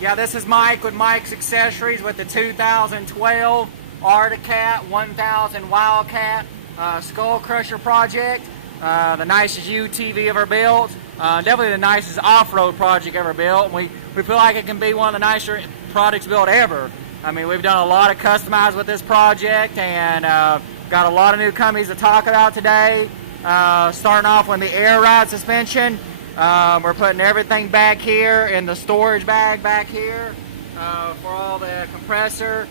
Yeah, this is Mike with Mike's Accessories with the 2012 Articat 1000 Wildcat Skull Crusher project. The nicest UTV ever built. Definitely the nicest off-road project ever built. We feel like it can be one of the nicer products built ever. I mean, we've done a lot of customized with this project, and got a lot of new companies to talk about today. Starting off with the air ride suspension. We're putting everything back here in the storage bag back here for all the compressor,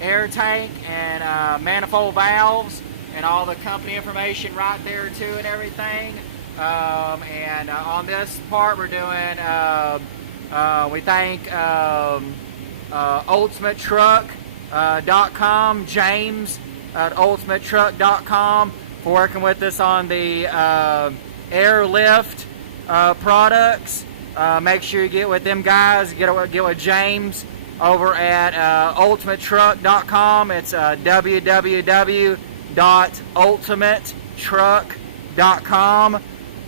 air tank, and manifold valves, and all the company information right there too, and everything. And on this part, we're doing. We thank UltimateTruck.com, James at UltimateTruck.com for working with us on the airlift products. Make sure you get with them guys. Get with James over at UltimateTruck.com. It's www.ultimatetruck.com.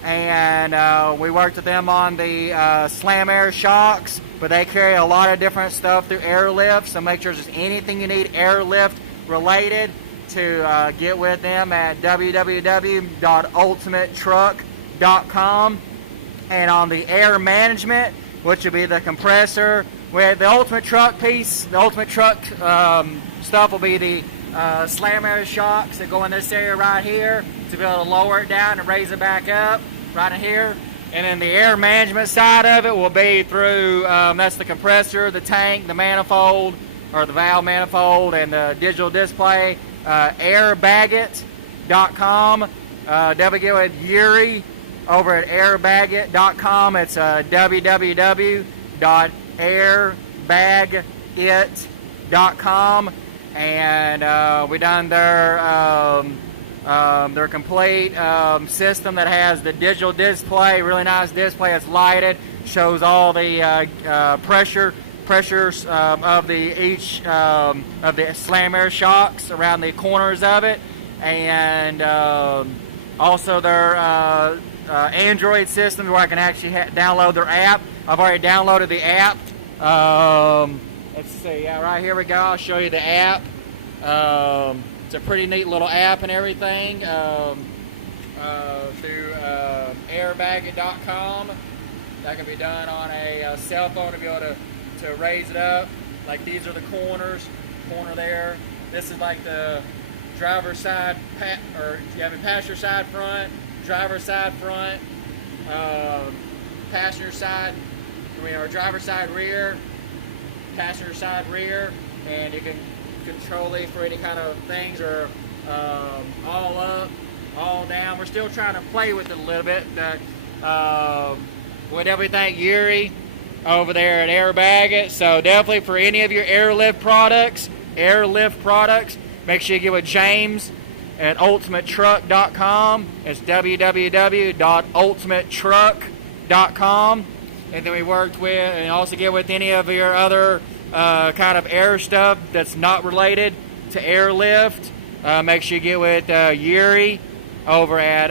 And we worked with them on the slam air shocks, but they carry a lot of different stuff through airlift, so make sure there's anything you need airlift related to get with them at www.ultimatetruck.com. And on the air management, which will be the compressor, with the Ultimate Truck piece, the Ultimate Truck stuff will be the slam air shocks that go in this area right here to be able to lower it down and raise it back up right in here. And then the air management side of it will be through, that's the compressor, the tank, the manifold, or the valve manifold, and the digital display. Airbagit.com. Definitely get with Yuri over at airbagit.com. It's www.airbagit.com. And we done their complete system that has the digital display, really nice display. It's lighted, shows all the pressures of each of the slam air shocks around the corners of it, and also their Android system where I can actually download their app. I've already downloaded the app. Let's see, yeah, right here we go. I'll show you the app. It's a pretty neat little app and everything through airbagit.com. That can be done on a cell phone to be able to raise it up. Like these are the corners, corner there. This is like the driver's side, passenger side front, driver's side front, passenger side, or driver's side rear, passenger side rear, and you can control these for any kind of things, or all up, all down. We're still trying to play with it a little bit. We'd definitely thank Yuri over there at Airbagit. So definitely for any of your airlift products, make sure you get with James at ultimatetruck.com. It's www.ultimatetruck.com. And then we worked with, and also get with any of your other kind of air stuff that's not related to airlift. Make sure you get with Yuri over at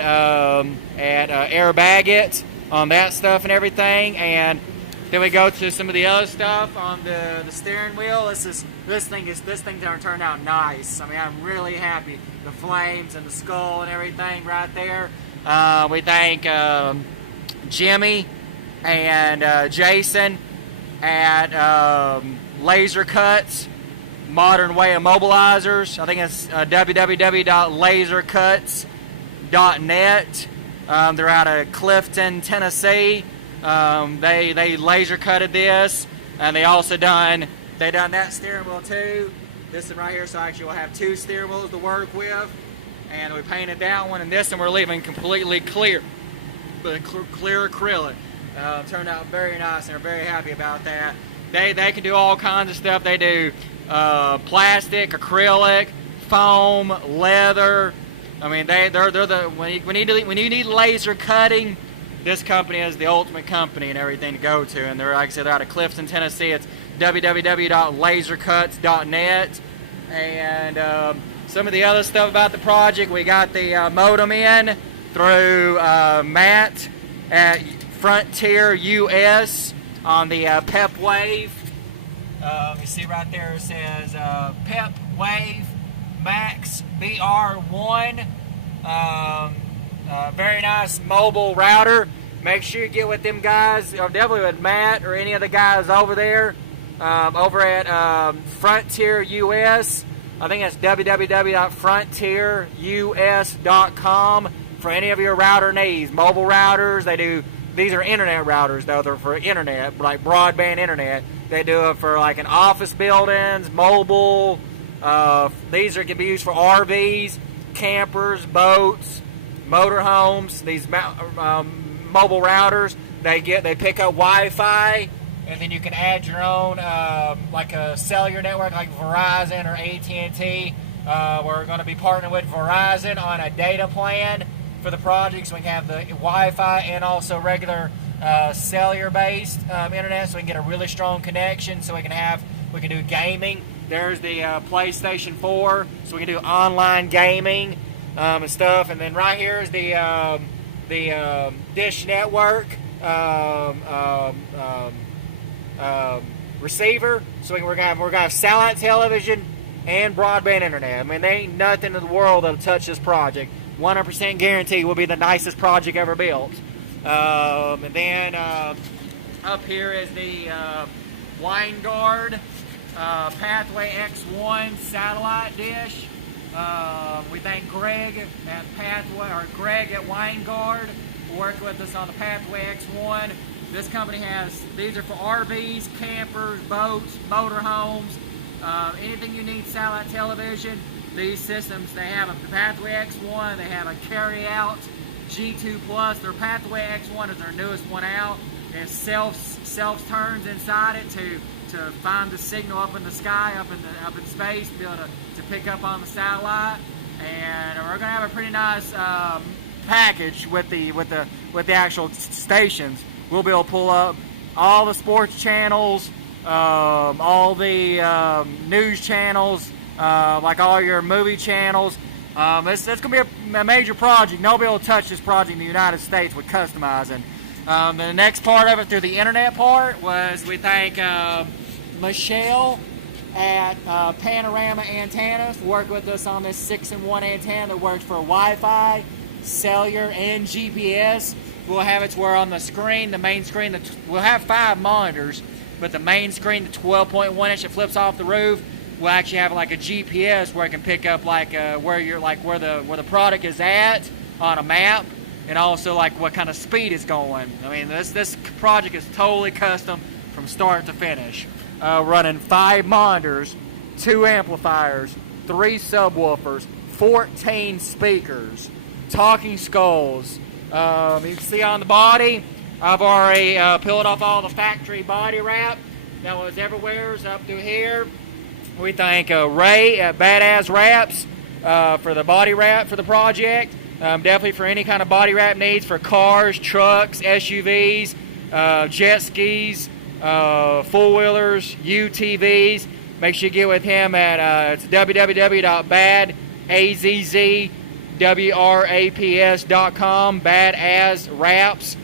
Airbagit on that stuff and everything. And then we go to some of the other stuff on the steering wheel. This thing turned out nice. I mean, I'm really happy. The flames and the skull and everything right there. We thank Jimmy and Jason at Laser Cuts, Modern Way Immobilizers. I think it's www.lasercuts.net. They're out of Clifton, Tennessee. They laser cutted this, and they done that steering wheel too. This one right here, so actually we'll have two steering wheels to work with, and we painted that one, and this one we're leaving completely clear, but clear acrylic. Turned out very nice, and we're very happy about that. They can do all kinds of stuff. They do plastic, acrylic, foam, leather. I mean, they're the when you need laser cutting, this company is the ultimate company and everything to go to. And they're, like I said, they're out of Clifton, Tennessee. It's www.lasercuts.net. And some of the other stuff about the project, we got the modem in through Matt at Frontier US on the Pep Wave. You see right there it says Pep Wave Max BR1. Very nice mobile router. Make sure you get with them guys, or definitely with Matt or any of the guys over there, over at Frontier US. I think that's www.frontierus.com for any of your router needs. Mobile routers, they do. These are internet routers, though. They're for internet, like broadband internet. They do it for like in office buildings, mobile. These can be used for RVs, campers, boats, motorhomes. These mobile routers, they pick up Wi-Fi, and then you can add your own like a cellular network like Verizon or AT&T. We're going to be partnering with Verizon on a data plan for the project, so we can have the Wi-Fi and also regular cellular-based internet, so we can get a really strong connection. So we can do gaming. There's the PlayStation 4, so we can do online gaming and stuff. And then right here is the Dish Network receiver. So we're gonna have satellite television and broadband internet. I mean, there ain't nothing in the world that'll touch this project. 100% guarantee will be the nicest project ever built. And then up here is the Winegard Pathway X1 satellite dish. We thank Greg at Greg at Winegard for working with us on the Pathway X1. This company these are for RVs, campers, boats, motorhomes, anything you need satellite television. These systems, they have a Pathway X1, they have a carry-out G2 Plus. Their Pathway X1 is their newest one out. It self turns inside it to find the signal up in the sky, up in space, to be able to pick up on the satellite. And we're gonna have a pretty nice package with the actual stations. We'll be able to pull up all the sports channels, all the news channels, like all your movie channels. It's going to be a major project. Nobody will touch this project in the United States with customizing. The next part of it, through the internet part, was we thank Michelle at Panorama Antennas for working with us on this 6-in-1 antenna that works for Wi-Fi, cellular, and GPS. We'll have it to where on the screen, the main screen, we'll have 5 monitors, but the main screen, the 12.1 inch that flips off the roof, we'll actually have like a GPS where it can pick up like where the product is at on a map, and also like what kind of speed it's going. I mean, this project is totally custom from start to finish. Running 5 monitors, 2 amplifiers, 3 subwoofers, 14 speakers, talking skulls. You can see on the body, I've already peeled off all the factory body wrap that was everywhere up through here. We thank Ray at Badass Wraps for the body wrap for the project. Definitely for any kind of body wrap needs for cars, trucks, SUVs, jet skis, four-wheelers, UTVs. Make sure you get with him at it's www.badazzwraps.com, Badass Wraps.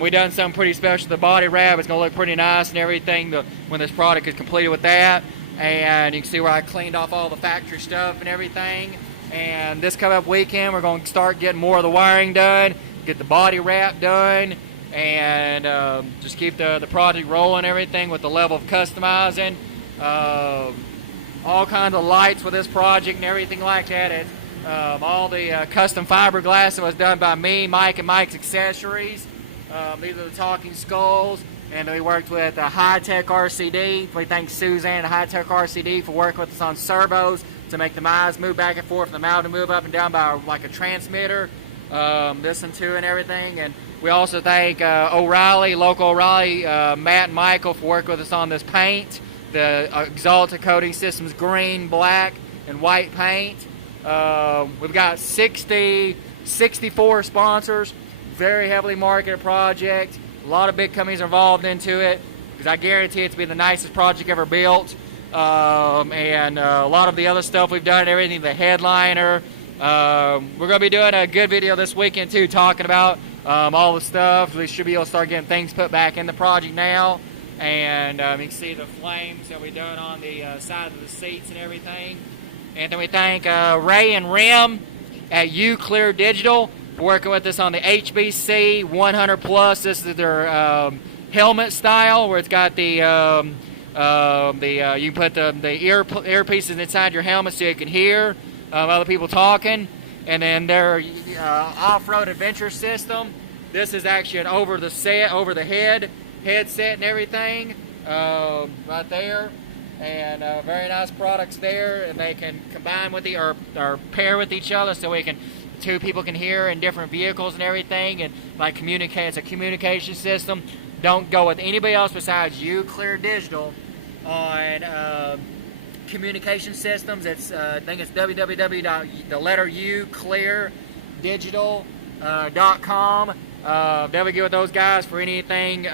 We done something pretty special with the body wrap. It's going to look pretty nice and everything when this product is completed with that. And you can see where I cleaned off all the factory stuff and everything. And this coming up weekend, we're going to start getting more of the wiring done, get the body wrap done, and just keep the project rolling and everything with the level of customizing. All kinds of lights with this project and everything like that. All the custom fiberglass that was done by me, Mike, and Mike's Accessories. These are the talking skulls. And we worked with Hitec RCD. We thank Suzanne at Hitec RCD for working with us on servos to make the eyes move back and forth and the mouth to move up and down by like a transmitter, listen to and everything. And we also thank O'Reilly, local O'Reilly, Matt and Michael for working with us on this paint. The Exalta Coating Systems green, black, and white paint. We've got 64 sponsors, very heavily marketed project. A lot of big companies are involved into it because I guarantee it to be the nicest project ever built. And a lot of the other stuff we've done and everything, the headliner. We're going to be doing a good video this weekend too, talking about all the stuff. We should be able to start getting things put back in the project now. And you can see the flames that we're doing on the side of the seats and everything. And then we thank Ray and Rim at Clear Digital for working with us on the HBC 100 Plus. This is their helmet style, where it's got the you can put the earpieces inside your helmet so you can hear other people talking. And then their off-road adventure system. This is actually an over the head headset and everything right there. And very nice products there, and they can combine with or pair with each other, so two people can hear in different vehicles and everything, and like communicate. It's a communication system. Don't go with anybody else besides Clear Digital on communication systems. It's I think it's www.ucleardigital.com. Definitely get with those guys for anything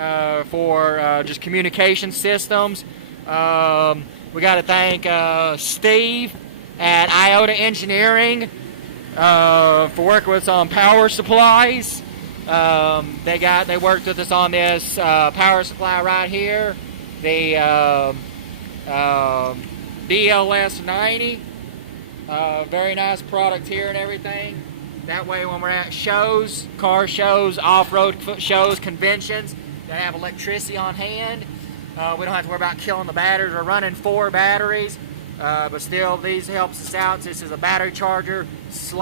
for just communication systems. We got to thank Steve at Iota Engineering for working with us on power supplies. They worked with us on this power supply right here, the DLS 90. Very nice product here and everything. That way when we're at shows, car shows, off-road shows, conventions, they have electricity on hand. We don't have to worry about killing the batteries. We're running 4 batteries, but still these helps us out. This is a battery charger /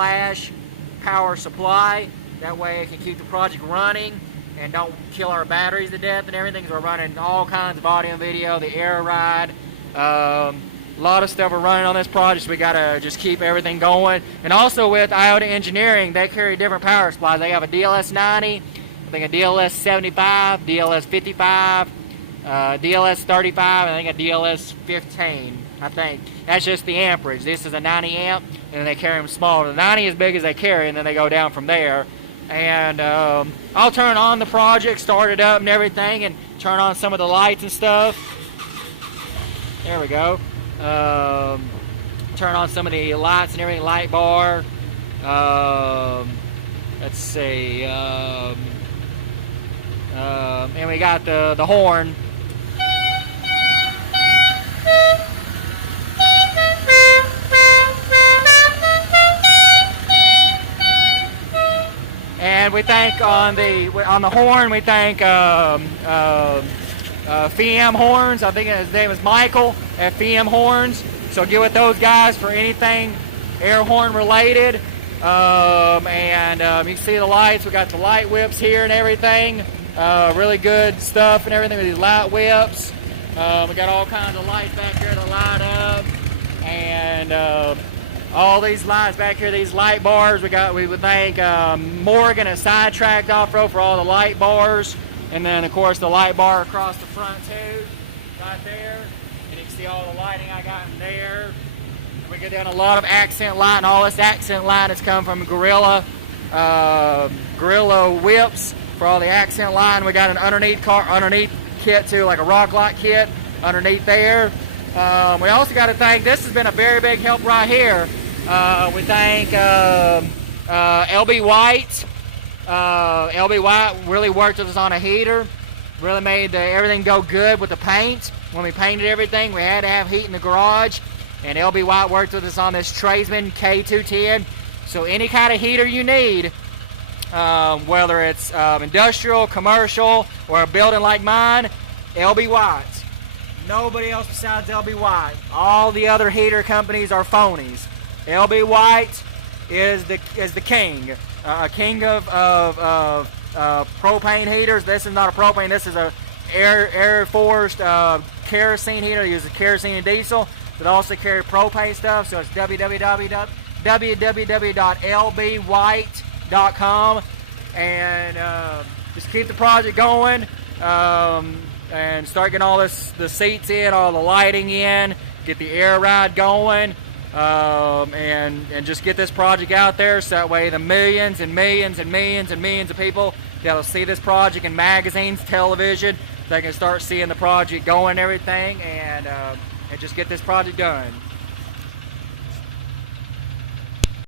power supply. That way it can keep the project running and don't kill our batteries to death and everything, because we're running all kinds of audio and video, the air ride. A lot of stuff we're running on this project, so we got to just keep everything going. And also with Iota Engineering, they carry different power supplies. They have a DLS 90, I think a DLS 75, DLS 55, DLS 35, and I think a DLS 15, I think. That's just the amperage. This is a 90 amp, and they carry them smaller. The 90 is as big as they carry, and then they go down from there. And I'll turn on the project, start it up and everything, and turn on some of the lights and stuff. There we go. Turn on some of the lights and everything, light bar. Let's see. And we got the horn. And we thank on the horn, we thank FEM Horns. I think his name is Michael at FEM Horns. So get with those guys for anything air horn related. You can see the lights. We got the light whips here and everything. Really good stuff and everything with these light whips. We got all kinds of lights back here to light up, and all these lights back here, these light bars. We would thank Morgan at Sidetracked Off-Road for all the light bars, and then of course the light bar across the front too, right there. And you can see all the lighting I got in there. We get down a lot of accent light, and all this accent light has come from Gorilla whips for all the accent light. We got an underneath kit too, like a rock light kit underneath there. We also got to thank, this has been a very big help right here. We thank LB White. LB White really worked with us on a heater. Really made everything go good with the paint. When we painted everything, we had to have heat in the garage. And LB White worked with us on this Tradesman K210. So any kind of heater you need, whether it's industrial, commercial, or a building like mine, LB White. Nobody else besides LB White. All the other heater companies are phonies. LB White is the king, king of propane heaters. This is not a propane. This is a air forced kerosene heater. It uses kerosene and diesel, but also carry propane stuff. So it's www.lbwhite.com, and just keep the project going. And start getting all the seats in, all the lighting in, get the air ride going, and just get this project out there, so that way the millions and millions and millions and millions of people that'll see this project in magazines, television, they can start seeing the project going and everything, and just get this project done.